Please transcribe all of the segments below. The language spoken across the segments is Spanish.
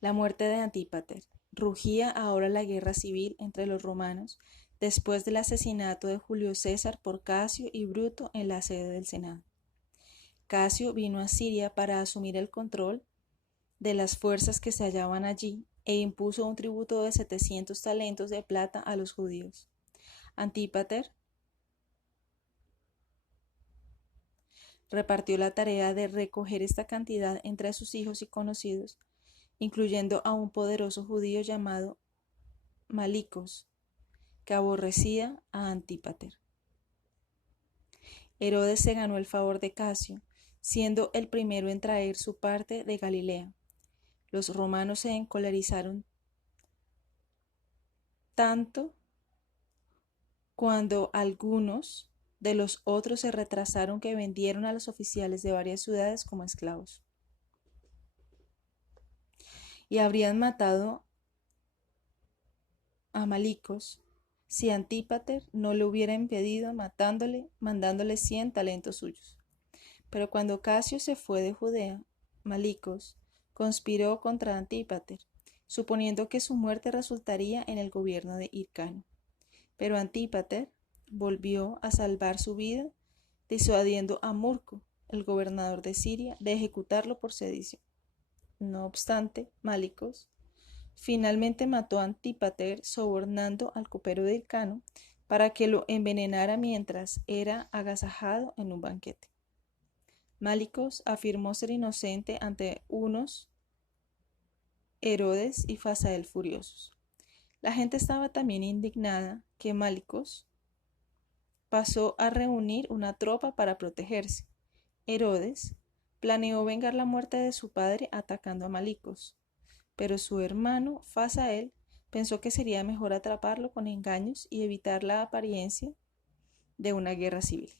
La muerte de Antípater. Rugía ahora la guerra civil entre los romanos después del asesinato de Julio César por Casio y Bruto en la sede del Senado. Casio vino a Siria para asumir el control de las fuerzas que se hallaban allí e impuso un tributo de 700 talentos de plata a los judíos. Antípater repartió la tarea de recoger esta cantidad entre sus hijos y conocidos, incluyendo a un poderoso judío llamado Malicos, que aborrecía a Antípater. Herodes se ganó el favor de Casio, siendo el primero en traer su parte de Galilea. Los romanos se encolerizaron tanto cuando algunos de los otros se retrasaron que vendieron a los oficiales de varias ciudades como esclavos. Y habrían matado a Malicos si Antípater no le hubiera impedido mandándole 100 talentos suyos. Pero cuando Casio se fue de Judea, Malicos conspiró contra Antípater, suponiendo que su muerte resultaría en el gobierno de Hircano. Pero Antípater volvió a salvar su vida, disuadiendo a Murco, el gobernador de Siria, de ejecutarlo por sedición. No obstante, Malicos finalmente mató a Antípater sobornando al copero de Hircano para que lo envenenara mientras era agasajado en un banquete. Malicos afirmó ser inocente ante unos Herodes y Fasael furiosos. La gente estaba también indignada que Malicos pasó a reunir una tropa para protegerse. Herodes planeó vengar la muerte de su padre atacando a Malicos, pero su hermano Fasael pensó que sería mejor atraparlo con engaños y evitar la apariencia de una guerra civil.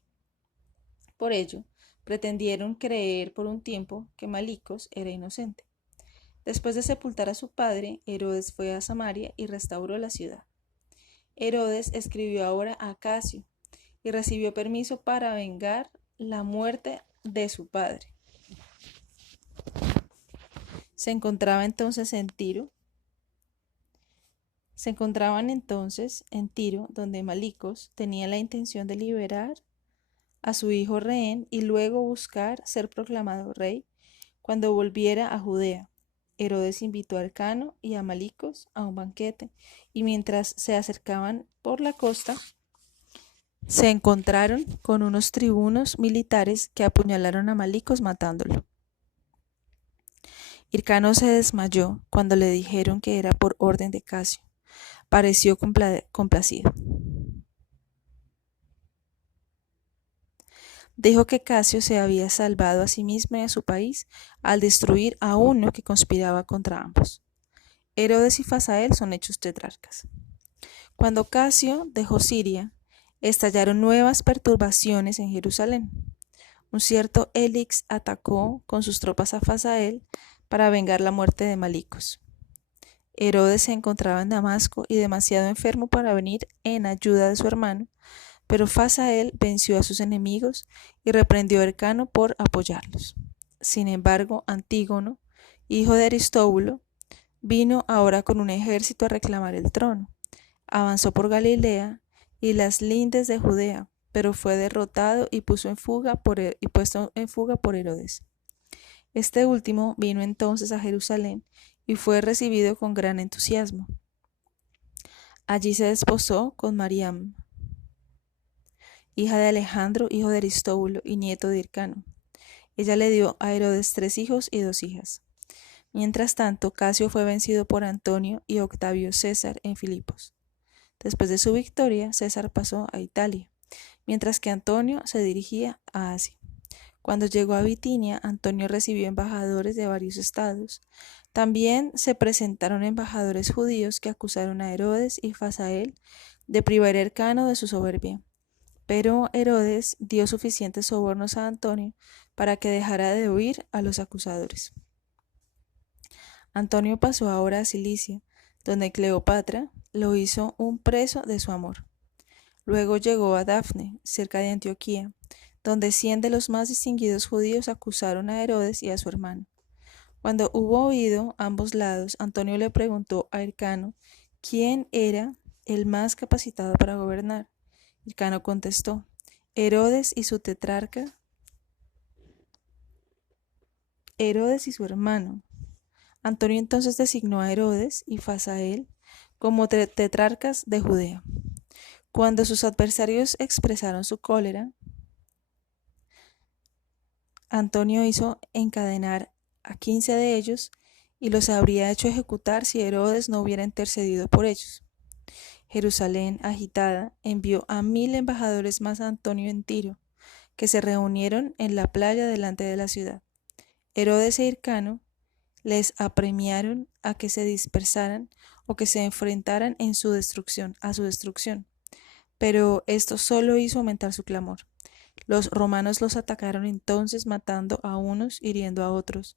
Por ello, pretendieron creer por un tiempo que Malicos era inocente. Después de sepultar a su padre, Herodes fue a Samaria y restauró la ciudad. Herodes escribió ahora a Casio y recibió permiso para vengar la muerte de su padre. Se encontraban entonces en Tiro, donde Malicos tenía la intención de liberar a su hijo rehén y luego buscar ser proclamado rey cuando volviera a Judea. Herodes invitó a Hircano y a Malicos a un banquete, y mientras se acercaban por la costa, se encontraron con unos tribunos militares que apuñalaron a Malicos matándolo. Hircano se desmayó cuando le dijeron que era por orden de Casio. Pareció complacido. Dijo que Casio se había salvado a sí mismo y a su país al destruir a uno que conspiraba contra ambos. Herodes y Fasael son hechos tetrarcas. Cuando Casio dejó Siria, estallaron nuevas perturbaciones en Jerusalén. Un cierto Élix atacó con sus tropas a Fasael para vengar la muerte de Malicos. Herodes se encontraba en Damasco y demasiado enfermo para venir en ayuda de su hermano, pero Fasael venció a sus enemigos y reprendió a Hircano por apoyarlos. Sin embargo, Antígono, hijo de Aristóbulo, vino ahora con un ejército a reclamar el trono. Avanzó por Galilea y las lindes de Judea, pero fue derrotado y puesto en fuga por Herodes. Este último vino entonces a Jerusalén y fue recibido con gran entusiasmo. Allí se desposó con Mariam, hija de Alejandro, hijo de Aristóbulo y nieto de Hircano. Ella le dio a Herodes 3 hijos y 2 hijas. Mientras tanto, Casio fue vencido por Antonio y Octavio César en Filipos. Después de su victoria, César pasó a Italia, mientras que Antonio se dirigía a Asia. Cuando llegó a Bitinia, Antonio recibió embajadores de varios estados. También se presentaron embajadores judíos que acusaron a Herodes y Fasael de privar a Hircano de su soberbia. Pero Herodes dio suficientes sobornos a Antonio para que dejara de huir a los acusadores. Antonio pasó ahora a Cilicia, donde Cleopatra lo hizo un preso de su amor. Luego llegó a Dafne, cerca de Antioquía, donde 100 de los más distinguidos judíos acusaron a Herodes y a su hermano. Cuando hubo oído ambos lados, Antonio le preguntó a Hircano quién era el más capacitado para gobernar. Hircano contestó: Herodes y su tetrarca, Herodes y su hermano. Antonio entonces designó a Herodes y Fasael como tetrarcas de Judea. Cuando sus adversarios expresaron su cólera, Antonio hizo encadenar a 15 de ellos y los habría hecho ejecutar si Herodes no hubiera intercedido por ellos. Jerusalén, agitada, envió a 1000 embajadores más a Antonio en Tiro, que se reunieron en la playa delante de la ciudad. Herodes e Hircano les apremiaron a que se dispersaran o que se enfrentaran a su destrucción. Pero esto solo hizo aumentar su clamor. Los romanos los atacaron entonces, matando a unos, hiriendo a otros.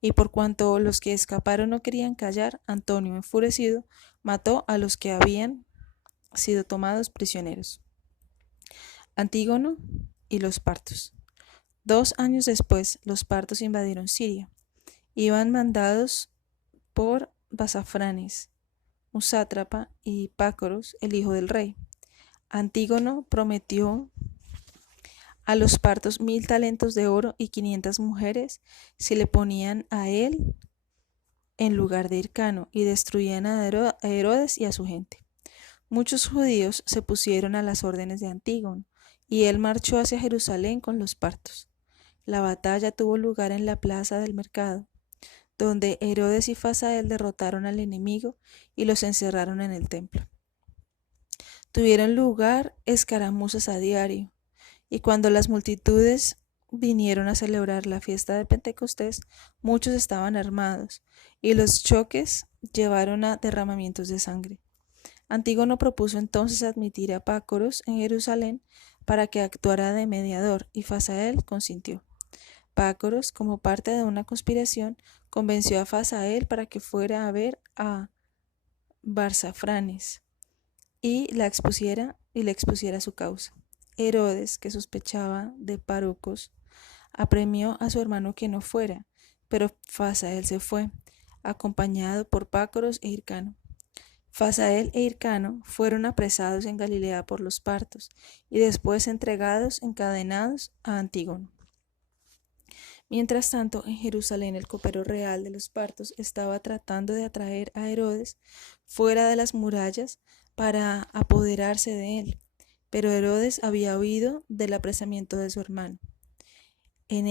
Y por cuanto los que escaparon no querían callar, Antonio, enfurecido, mató a los que habían sido tomados prisioneros. Antígono y los partos. 2 años después, los partos invadieron Siria. Iban mandados por Basafranes, un sátrapa, y Pácoros, el hijo del rey. Antígono prometió a los partos 1000 talentos de oro y 500 mujeres si le ponían a él en lugar de Hircano y destruían a Herodes y a su gente. Muchos judíos se pusieron a las órdenes de Antígono y él marchó hacia Jerusalén con los partos. La batalla tuvo lugar en la plaza del mercado, donde Herodes y Fasael derrotaron al enemigo y los encerraron en el templo. Tuvieron lugar escaramuzas a diario, y cuando las multitudes vinieron a celebrar la fiesta de Pentecostés, muchos estaban armados, y los choques llevaron a derramamientos de sangre. Antígono propuso entonces admitir a Pácoros en Jerusalén para que actuara de mediador, y Fasael consintió. Pácoros, como parte de una conspiración, convenció a Fasael para que fuera a ver a Barsafranes y le expusiera su causa. Herodes, que sospechaba de Párucos, apremió a su hermano que no fuera, pero Fasael se fue, acompañado por Pácoros e Hircano. Fasael e Hircano fueron apresados en Galilea por los partos y después entregados encadenados a Antígono. Mientras tanto, en Jerusalén el copero real de los partos estaba tratando de atraer a Herodes fuera de las murallas para apoderarse de él, pero Herodes había oído del apresamiento de su hermano. En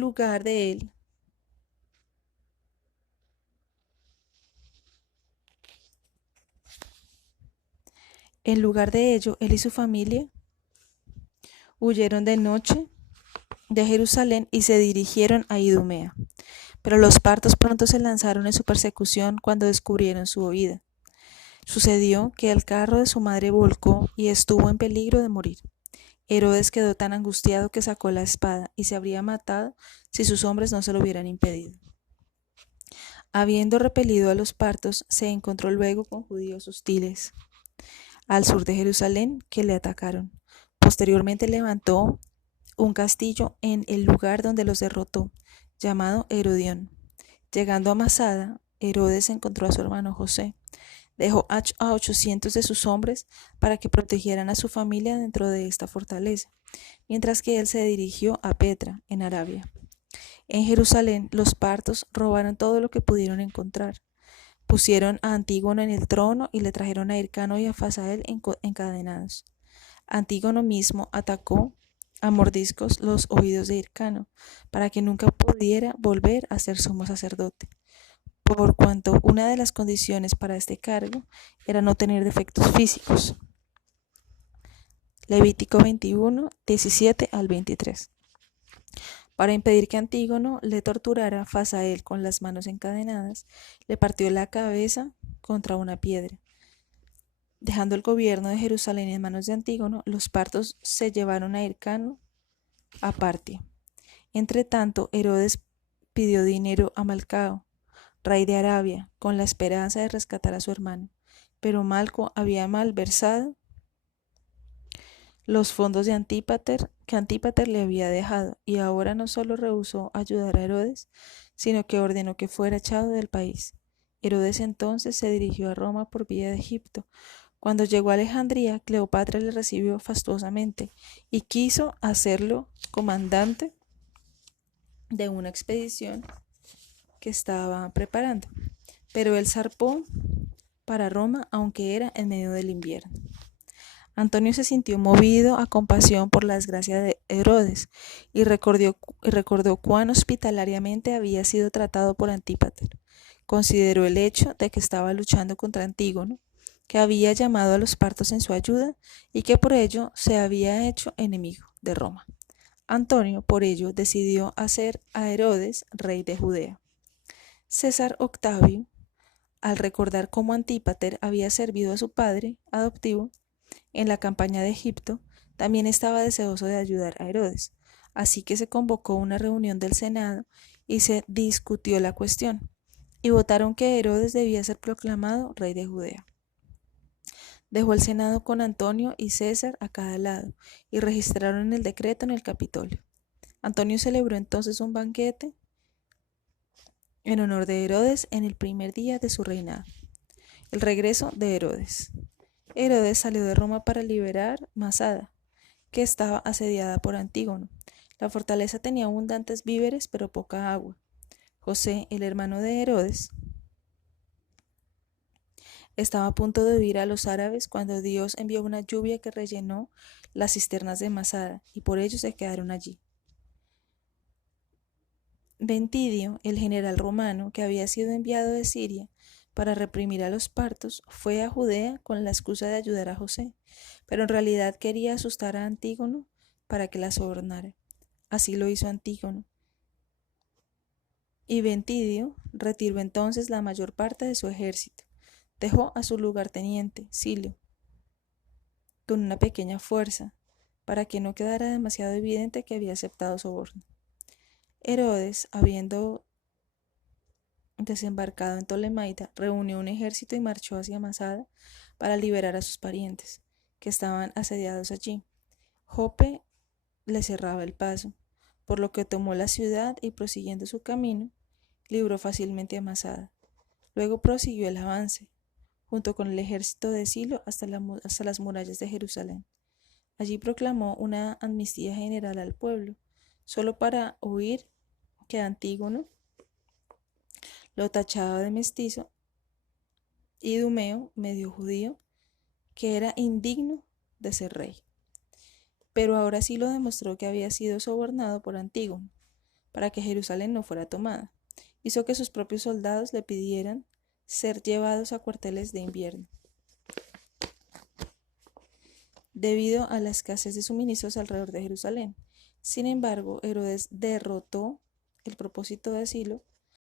lugar de ello, él y su familia huyeron de noche de Jerusalén y se dirigieron a Idumea. Pero los partos pronto se lanzaron en su persecución cuando descubrieron su huida. Sucedió que el carro de su madre volcó y estuvo en peligro de morir. Herodes quedó tan angustiado que sacó la espada y se habría matado si sus hombres no se lo hubieran impedido. Habiendo repelido a los partos, se encontró luego con judíos hostiles al sur de Jerusalén que le atacaron. Posteriormente levantó un castillo en el lugar donde los derrotó, llamado Herodión. Llegando a Masada, Herodes encontró a su hermano José. Dejó a 800 de sus hombres para que protegieran a su familia dentro de esta fortaleza, mientras que él se dirigió a Petra, en Arabia. En Jerusalén, los partos robaron todo lo que pudieron encontrar. Pusieron a Antígono en el trono y le trajeron a Hircano y a Fasael encadenados. Antígono mismo atacó a mordiscos los oídos de Hircano, para que nunca pudiera volver a ser sumo sacerdote, por cuanto una de las condiciones para este cargo era no tener defectos físicos. Levítico 21, 17 al 23. Para impedir que Antígono le torturara, Fasael, con las manos encadenadas, le partió la cabeza contra una piedra. Dejando el gobierno de Jerusalén en manos de Antígono, los partos se llevaron a Hircano a Partia. Entre tanto, Herodes pidió dinero a Malcao, rey de Arabia, con la esperanza de rescatar a su hermano, pero Malco había malversado los fondos que Antípater le había dejado, y ahora no solo rehusó ayudar a Herodes, sino que ordenó que fuera echado del país. Herodes entonces se dirigió a Roma por vía de Egipto. Cuando llegó a Alejandría, Cleopatra le recibió fastuosamente y quiso hacerlo comandante de una expedición que estaba preparando. Pero él zarpó para Roma, aunque era en medio del invierno. Antonio se sintió movido a compasión por la desgracia de Herodes y recordó cuán hospitalariamente había sido tratado por Antípater. Consideró el hecho de que estaba luchando contra Antígono, que había llamado a los partos en su ayuda y que por ello se había hecho enemigo de Roma. Antonio, por ello, decidió hacer a Herodes rey de Judea. César Octavio, al recordar cómo Antípater había servido a su padre adoptivo en la campaña de Egipto, también estaba deseoso de ayudar a Herodes. Así que se convocó una reunión del Senado y se discutió la cuestión, y votaron que Herodes debía ser proclamado rey de Judea. Dejó el Senado con Antonio y César a cada lado, y registraron el decreto en el Capitolio. Antonio celebró entonces un banquete en honor de Herodes en el primer día de su reinado. El regreso de Herodes. Herodes salió de Roma para liberar Masada, que estaba asediada por Antígono. La fortaleza tenía abundantes víveres, pero poca agua. José, el hermano de Herodes, estaba a punto de huir a los árabes cuando Dios envió una lluvia que rellenó las cisternas de Masada, y por ello se quedaron allí. Ventidio, el general romano que había sido enviado de Siria para reprimir a los partos, fue a Judea con la excusa de ayudar a José, pero en realidad quería asustar a Antígono para que la sobornara. Así lo hizo Antígono. Y Ventidio retiró entonces la mayor parte de su ejército. Dejó a su lugarteniente, Silio, con una pequeña fuerza, para que no quedara demasiado evidente que había aceptado soborno. Herodes, habiendo desembarcado en Tolemaida, reunió un ejército y marchó hacia Masada para liberar a sus parientes, que estaban asediados allí. Jope le cerraba el paso, por lo que tomó la ciudad y, prosiguiendo su camino, libró fácilmente a Masada. Luego prosiguió el avance, junto con el ejército de Silo, hasta las murallas de Jerusalén. Allí proclamó una amnistía general al pueblo, solo para oír que Antígono lo tachaba de mestizo y idumeo, medio judío, que era indigno de ser rey. Pero ahora sí lo demostró que había sido sobornado por Antígono para que Jerusalén no fuera tomada. Hizo que sus propios soldados le pidieran ser llevados a cuarteles de invierno. Debido a la escasez de suministros alrededor de Jerusalén. Sin embargo, Herodes derrotó el propósito de Silo